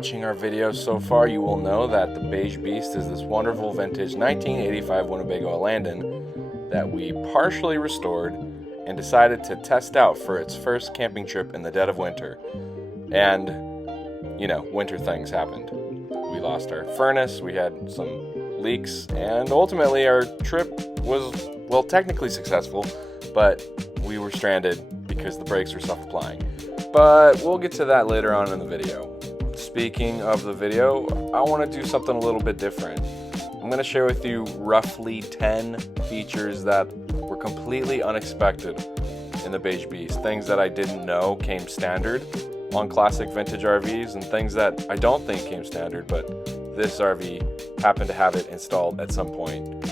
watching our videos so far, you will know that the Beige Beast is this wonderful vintage 1985 Winnebago Landon that we partially restored and decided to test out for its first camping trip in the dead of winter. And, you know, winter things happened. We lost our furnace, we had some leaks, and ultimately our trip was, well, technically successful, but we were stranded because the brakes were self-applying. But we'll get to that later on in the video. Speaking of the video, I want to do something a little bit different. I'm going to share with you roughly 10 features that were completely unexpected in the Beige Beast. Things that I didn't know came standard on classic vintage RVs, and things that I don't think came standard, but this RV happened to have it installed at some point.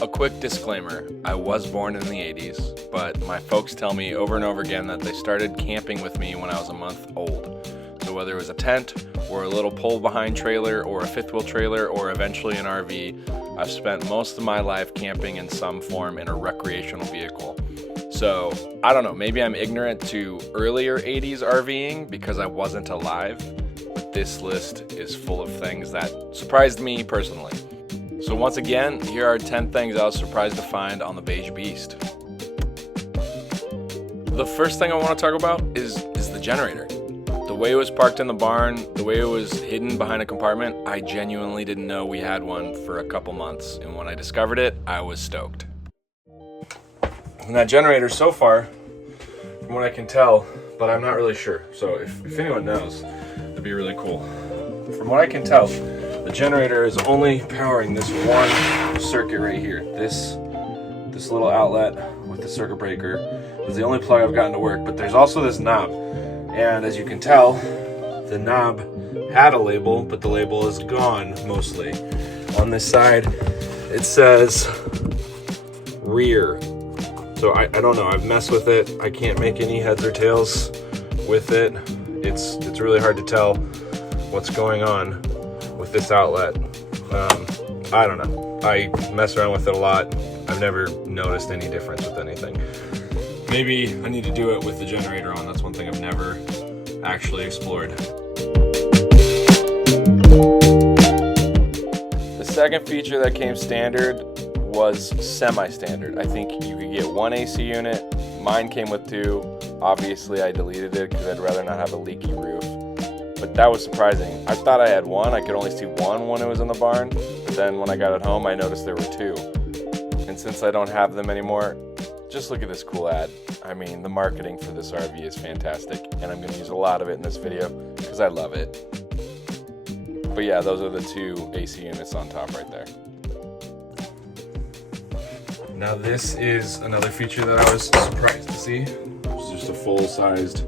A quick disclaimer, I was born in the 80s, but my folks tell me over and over again that they started camping with me when I was a month old. So whether it was a tent, or a little pull-behind trailer, or a fifth-wheel trailer, or eventually an RV, I've spent most of my life camping in some form in a recreational vehicle. So, I don't know, maybe I'm ignorant to earlier 80s RVing because I wasn't alive, but this list is full of things that surprised me personally. So once again, here are 10 things I was surprised to find on the Beige Beast. The first thing I want to talk about is the generator. The way it was parked in the barn, the way it was hidden behind a compartment, I genuinely didn't know we had one for a couple months, and when I discovered it, I was stoked. And that generator so far, from what I can tell, but I'm not really sure, so if anyone knows, it'd be really cool. From what I can tell, the generator is only powering this one circuit right here. This little outlet with the circuit breaker is the only plug I've gotten to work, but there's also this knob. And as you can tell, the knob had a label, but the label is gone mostly. On this side, it says rear. So I don't know, I've messed with it. I can't make any heads or tails with it. It's really hard to tell what's going on with this outlet. I don't know. I mess around with it a lot. I've never noticed any difference with anything. Maybe I need to do it with the generator on. That's one thing I've never actually explored. The second feature that came standard was semi-standard. I think you could get one AC unit. Mine came with two. Obviously I deleted it because I'd rather not have a leaky roof. But that was surprising. I thought I had one. I could only see one when it was in the barn. But then when I got it home, I noticed there were two. And since I don't have them anymore, just look at this cool ad. I mean, the marketing for this RV is fantastic, and I'm going to use a lot of it in this video because I love it. But yeah, those are the two AC units on top right there. Now this is another feature that I was surprised to see. It's just a full-sized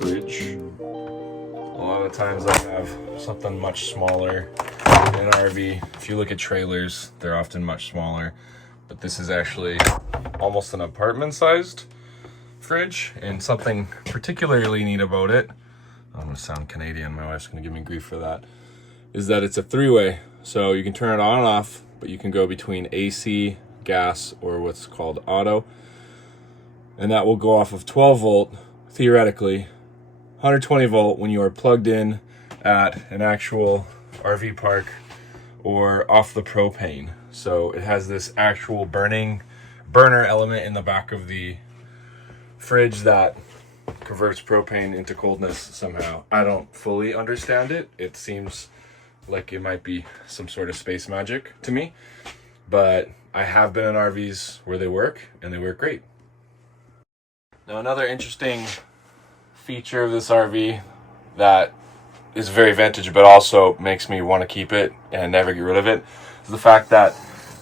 fridge. A lot of times I have something much smaller in an RV. If you look at trailers, they're often much smaller. But this is actually almost an apartment-sized fridge, and something particularly neat about it, I'm gonna sound Canadian, my wife's gonna give me grief for that, is that it's a three-way. So you can turn it on and off, but you can go between AC, gas, or what's called auto. And that will go off of 12 volt, theoretically, 120 volt when you are plugged in at an actual RV park or off the propane. So it has this actual burner element in the back of the fridge that converts propane into coldness somehow. I don't fully understand it. It seems like it might be some sort of space magic to me, but I have been in RVs where they work, and they work great. Now another interesting feature of this RV that is very vintage but also makes me want to keep it and never get rid of it is the fact that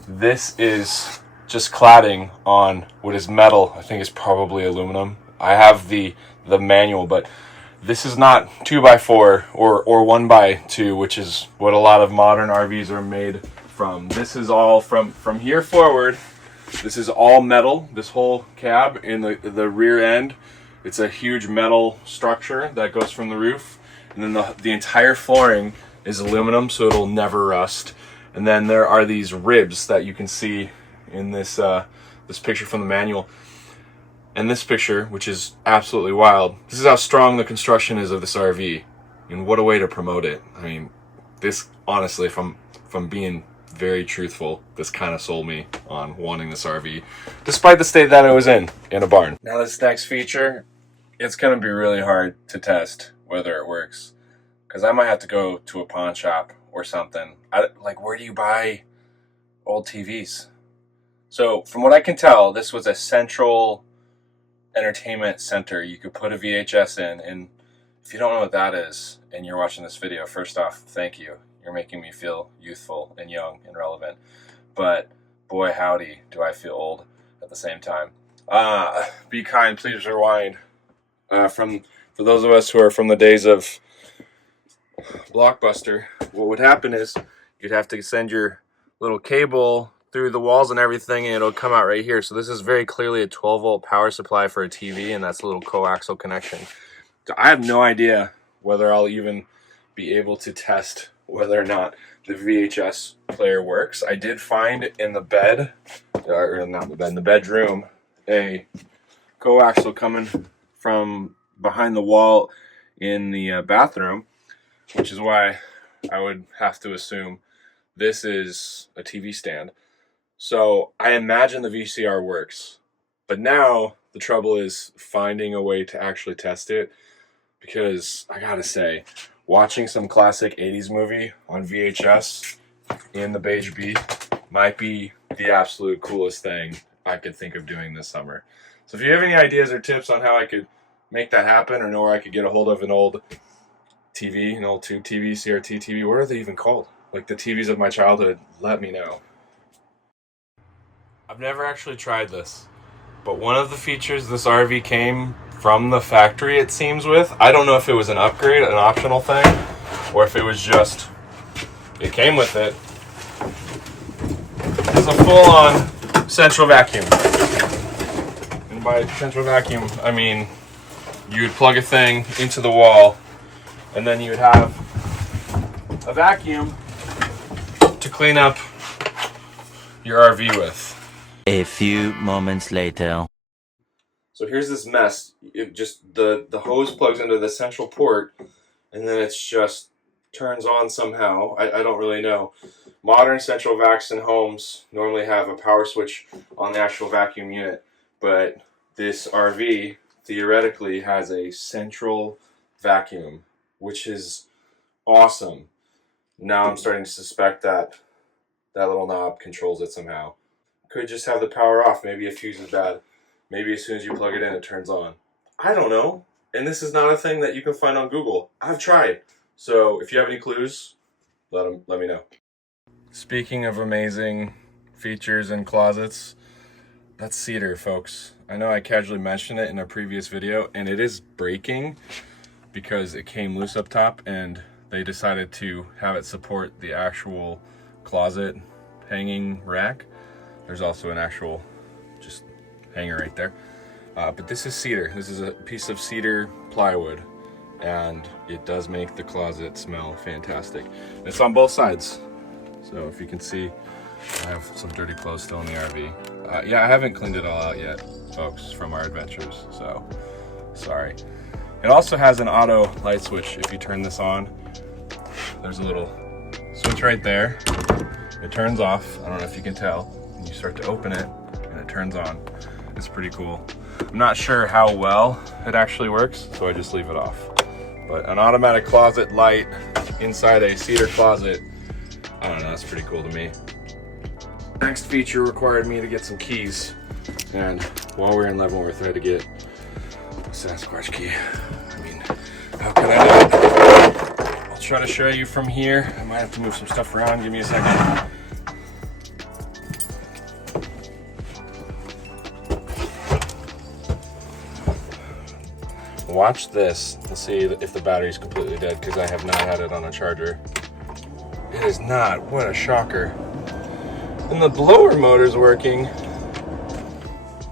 this is just cladding on what is metal. I think it's probably aluminum. I have the manual, but this is not 2x4 or 1x2, which is what a lot of modern RVs are made from. This is all from here forward. This is all metal. This whole cab in the rear end, it's a huge metal structure that goes from the roof, and then the entire flooring is aluminum, so it'll never rust. And then there are these ribs that you can see in this this picture from the manual. And this picture, which is absolutely wild, this is how strong the construction is of this RV. And what a way to promote it. I mean, this, honestly, if I'm being very truthful, this kind of sold me on wanting this RV, despite the state that it was in a barn. Now this next feature, it's going to be really hard to test whether it works, because I might have to go to a pawn shop or something. Like, where do you buy old TVs? So from what I can tell, this was a central entertainment center. You could put a VHS in, and if you don't know what that is and you're watching this video, first off, thank you. You're making me feel youthful and young and relevant. But boy howdy, do I feel old at the same time. Be kind, please rewind. For those of us who are from the days of Blockbuster, what would happen is you'd have to send your little cable through the walls and everything, and it'll come out right here. So this is very clearly a 12-volt power supply for a TV, and that's a little coaxial connection. So I have no idea whether I'll even be able to test whether or not the VHS player works. I did find in the bed, or not the bed, in the bedroom, a coaxial coming from behind the wall in the bathroom, which is why I would have to assume this is a TV stand. So I imagine the VCR works, but now the trouble is finding a way to actually test it, because I gotta say, watching some classic 80s movie on VHS in the Beige Beast might be the absolute coolest thing I could think of doing this summer. So if you have any ideas or tips on how I could make that happen, or know where I could get a hold of an old TV, an old tube TV, CRT TV, what are they even called? Like the TVs of my childhood, let me know. I've never actually tried this, but one of the features this RV came from the factory, it seems, with, I don't know if it was an upgrade, an optional thing, or if it was just, it came with it. It's a full-on central vacuum. And by central vacuum, I mean you would plug a thing into the wall, and then you would have a vacuum to clean up your RV with. A few moments later. So here's this mess. It just the hose plugs into the central port, and then it's just turns on somehow. I don't really know. Modern central vacs in homes normally have a power switch on the actual vacuum unit, but this RV theoretically has a central vacuum, which is awesome. Now I'm starting to suspect that that little knob controls it somehow. Could just have the power off. Maybe a fuse is bad. Maybe as soon as you plug it in, it turns on. I don't know. And this is not a thing that you can find on Google. I've tried. So if you have any clues, let me know. Speaking of amazing features and closets, that's Cedar, folks. I know I casually mentioned it in a previous video, and it is breaking because it came loose up top, and they decided to have it support the actual closet hanging rack. There's also an actual just hanger right there. But this is Cedar. This is a piece of cedar plywood, and it does make the closet smell fantastic. It's on both sides. So if you can see, I have some dirty clothes still in the RV. Yeah, I haven't cleaned it all out yet, folks, from our adventures, so sorry. It also has an auto light switch. If you turn this on, there's a little switch right there. It turns off. I don't know if you can tell. And you start to open it, and it turns on. It's pretty cool. I'm not sure how well it actually works, so I just leave it off. But an automatic closet light inside a cedar closet, I don't know, that's pretty cool to me. Next feature required me to get some keys, and while we were in Leavenworth I had to get a Sasquatch key. I mean, how can I do it? I'll try to show you from here. I might have to move some stuff around. Give me a second. Watch this. Let's see if the battery's completely dead, because I have not had it on a charger. It is not. What a shocker. And the blower motor's working.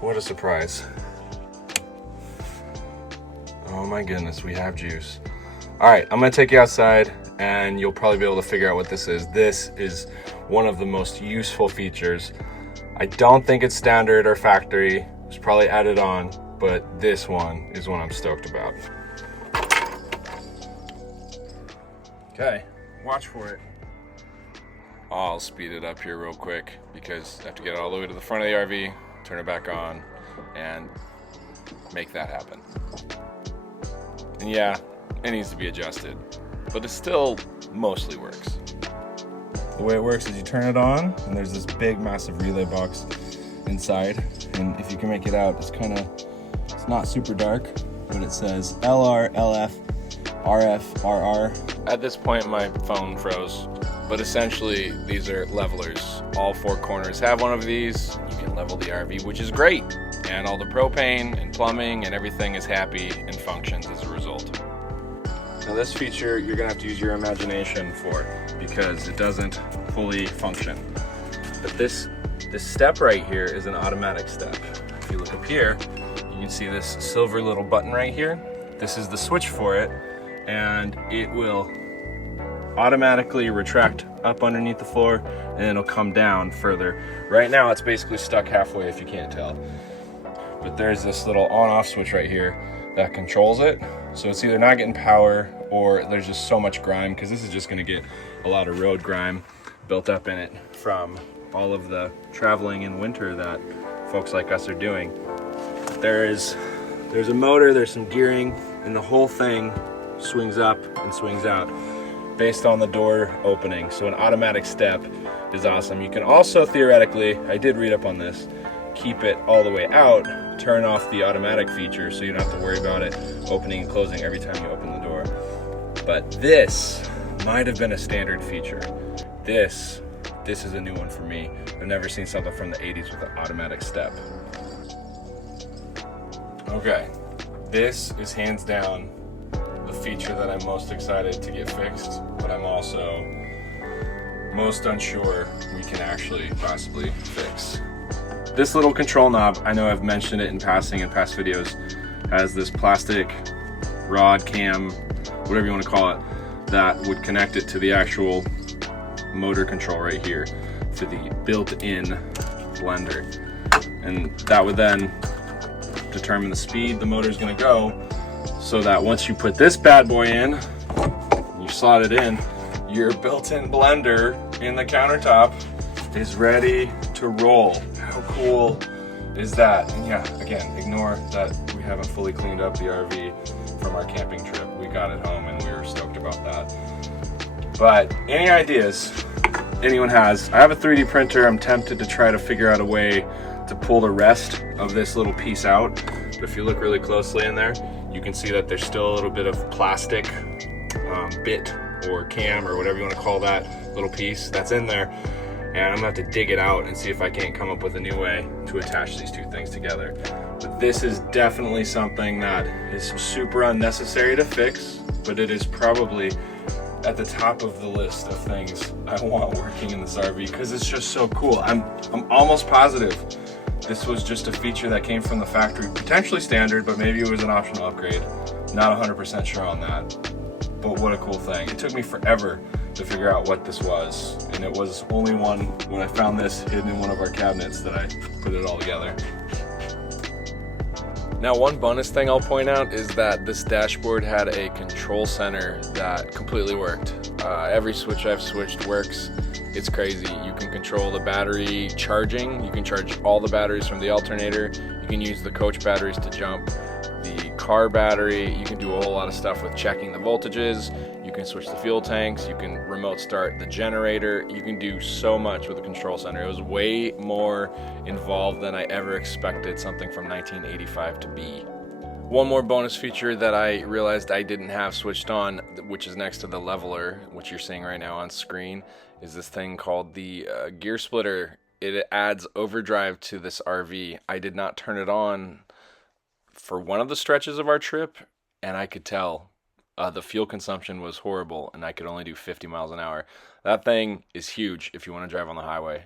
What a surprise. Oh my goodness, we have juice. Alright, I'm going to take you outside, and you'll probably be able to figure out what this is. This is one of the most useful features. I don't think it's standard or factory. It was probably added on. But this one is one I'm stoked about. Okay, watch for it. I'll speed it up here real quick because I have to get it all the way to the front of the RV, turn it back on, and make that happen. And yeah, it needs to be adjusted, but it still mostly works. The way it works is you turn it on, and there's this big, massive relay box inside. And if you can make it out, it's not super dark, but it says LR, LF, RF, RR. At this point, my phone froze, but essentially these are levelers. All four corners have one of these. You can level the RV, which is great. And all the propane and plumbing and everything is happy and functions as a result. Now this feature, you're gonna have to use your imagination for because it doesn't fully function. But this step right here is an automatic step. If you look up here, you can see this silver little button right here. This is the switch for it, and it will automatically retract up underneath the floor and it'll come down further. Right now it's basically stuck halfway if you can't tell. But there's this little on-off switch right here that controls it. So it's either not getting power or there's just so much grime, because this is just gonna get a lot of road grime built up in it from all of the traveling in winter that folks like us are doing. There's a motor, there's some gearing, and the whole thing swings up and swings out based on the door opening. So an automatic step is awesome. You can also theoretically, I did read up on this, keep it all the way out, turn off the automatic feature so you don't have to worry about it opening and closing every time you open the door. But this might have been a standard feature. This is a new one for me. I've never seen something from the 80s with an automatic step. Okay, this is hands down the feature that I'm most excited to get fixed, but I'm also most unsure we can actually possibly fix. This little control knob, I know I've mentioned it in passing in past videos, has this plastic rod, cam, whatever you want to call it, that would connect it to the actual motor control right here, to the built-in blender. And that would then determine the speed the motor is going to go, so that once you put this bad boy in, you slot it in, your built-in blender in the countertop is ready to roll. How cool is that? And yeah, again, ignore that we haven't fully cleaned up the RV from our camping trip. We got it home and we were stoked about that. But any ideas anyone has? I have a 3D printer. I'm tempted to try to figure out a way to pull the rest of this little piece out. But if you look really closely in there, you can see that there's still a little bit of plastic bit or cam or whatever you want to call that little piece that's in there. And I'm gonna have to dig it out and see if I can't come up with a new way to attach these two things together. But this is definitely something that is super unnecessary to fix, but it is probably at the top of the list of things I want working in this RV because it's just so cool. I'm almost positive this was just a feature that came from the factory, potentially standard, but maybe it was an optional upgrade. Not 100% sure on that, but what a cool thing. It took me forever to figure out what this was, and it was only when I found this hidden in one of our cabinets that I put it all together. Now, one bonus thing I'll point out is that this dashboard had a control center that completely worked. Every switch I've switched works. It's crazy. You can control the battery charging. You can charge all the batteries from the alternator. You can use the coach batteries to jump the car battery. You can do a whole lot of stuff with checking the voltages. You can switch the fuel tanks. You can remote start the generator. You can do so much with the control center. It was way more involved than I ever expected something from 1985 to be. One more bonus feature that I realized I didn't have switched on, which is next to the leveler, which you're seeing right now on screen, is this thing called the gear splitter. It adds overdrive to this RV. I did not turn it on for one of the stretches of our trip, and I could tell the fuel consumption was horrible, and I could only do 50 miles an hour. That thing is huge if you want to drive on the highway.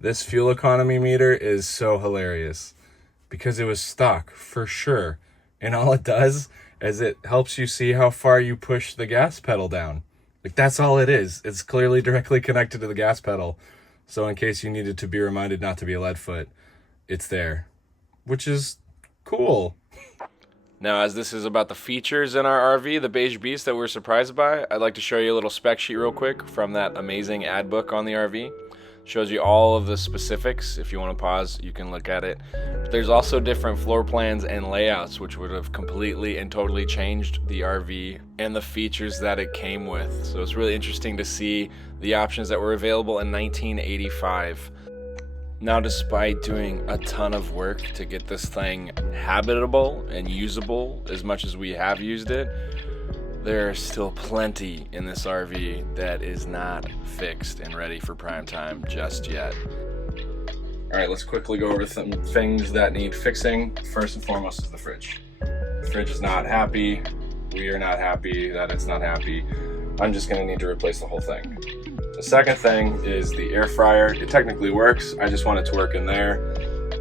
This fuel economy meter is so hilarious because it was stock for sure, and all it does is it helps you see how far you push the gas pedal down. Like, that's all it is. It's clearly directly connected to the gas pedal, so in case you needed to be reminded not to be a lead foot, it's there, which is cool. Now, as this is about the features in our RV, the Beige Beast, that we're surprised by, I'd like to show you a little spec sheet real quick from that amazing ad book on the RV. Shows you all of the specifics. If you want to pause, you can look at it. But there's also different floor plans and layouts, which would have completely and totally changed the RV and the features that it came with. So it's really interesting to see the options that were available in 1985. Now, despite doing a ton of work to get this thing habitable and usable as much as we have used it, there are still plenty in this RV that is not fixed and ready for prime time just yet. All right, let's quickly go over some things that need fixing. First and foremost is the fridge. The fridge is not happy. We are not happy that it's not happy. I'm just gonna need to replace the whole thing. The second thing is the air fryer. It technically works. I just want it to work in there.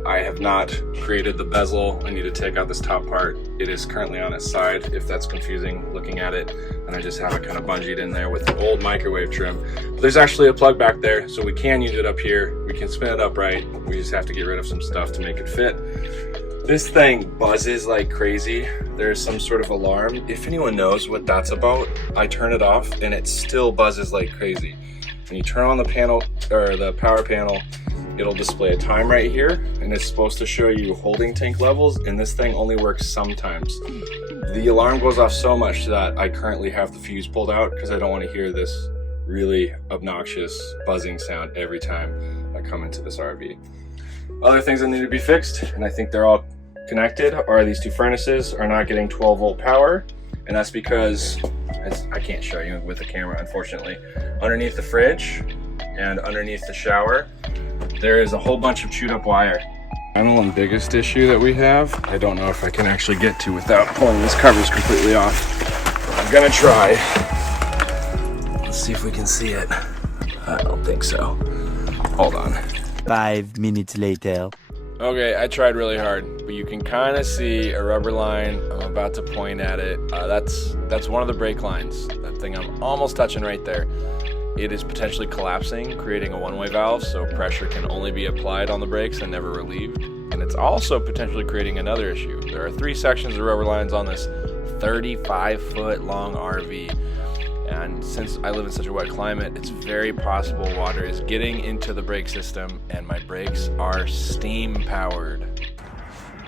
I have not created the bezel. I need to take out this top part. It is currently on its side, if that's confusing looking at it. And I just have it kind of bungeed in there with the old microwave trim. But there's actually a plug back there, so we can use it up here. We can spin it upright. We just have to get rid of some stuff to make it fit. This thing buzzes like crazy. There's some sort of alarm. If anyone knows what that's about, I turn it off and it still buzzes like crazy. When you turn on the panel, or the power panel, it'll display a time right here, and it's supposed to show you holding tank levels, and this thing only works sometimes. The alarm goes off so much that I currently have the fuse pulled out because I don't want to hear this really obnoxious buzzing sound every time I come into this RV. Other things that need to be fixed, and I think they're all connected, are these two furnaces are not getting 12 volt power, and that's because, I can't show you with the camera unfortunately, underneath the fridge and underneath the shower, there is a whole bunch of chewed up wire. Final and biggest issue that we have, I don't know if I can actually get to without pulling these covers completely off. I'm gonna try. Let's see if we can see it. I don't think so. Hold on. 5 minutes later. Okay, I tried really hard, but you can kind of see a rubber line. I'm about to point at it. That's one of the brake lines. That thing I'm almost touching right there. It is potentially collapsing, creating a one-way valve, so pressure can only be applied on the brakes and never relieved. And it's also potentially creating another issue. There are 3 sections of rubber lines on this 35-foot long RV. And since I live in such a wet climate, it's very possible water is getting into the brake system, and my brakes are steam powered.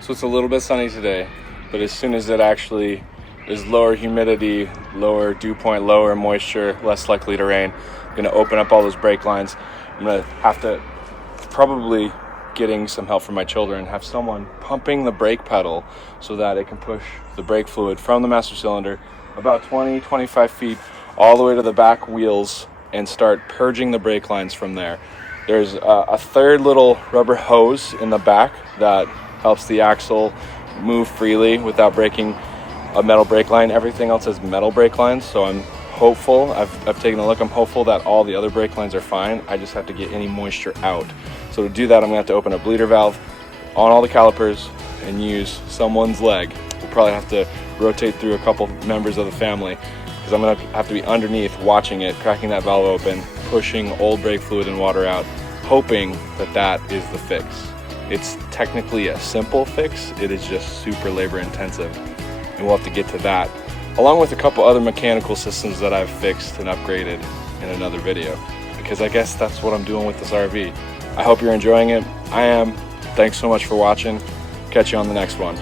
So it's a little bit sunny today, but as soon as it actually is lower humidity, lower dew point, lower moisture, less likely to rain, I'm gonna open up all those brake lines. I'm gonna have to, probably getting some help from my children, have someone pumping the brake pedal so that it can push the brake fluid from the master cylinder about 20-25 feet all the way to the back wheels and start purging the brake lines from there. There's a third little rubber hose in the back that helps the axle move freely without breaking a metal brake line. Everything else has metal brake lines, so I'm hopeful, I've taken a look, I'm hopeful that all the other brake lines are fine. I just have to get any moisture out. So to do that, I'm gonna have to open a bleeder valve on all the calipers and use someone's leg. We'll probably have to rotate through a couple members of the family, because I'm gonna have to be underneath watching it, cracking that valve open, pushing old brake fluid and water out, hoping that that is the fix. It's technically a simple fix, it is just super labor intensive, and we'll have to get to that, along with a couple other mechanical systems that I've fixed and upgraded in another video, because I guess that's what I'm doing with this RV. I hope you're enjoying it. I am. Thanks so much for watching. Catch you on the next one.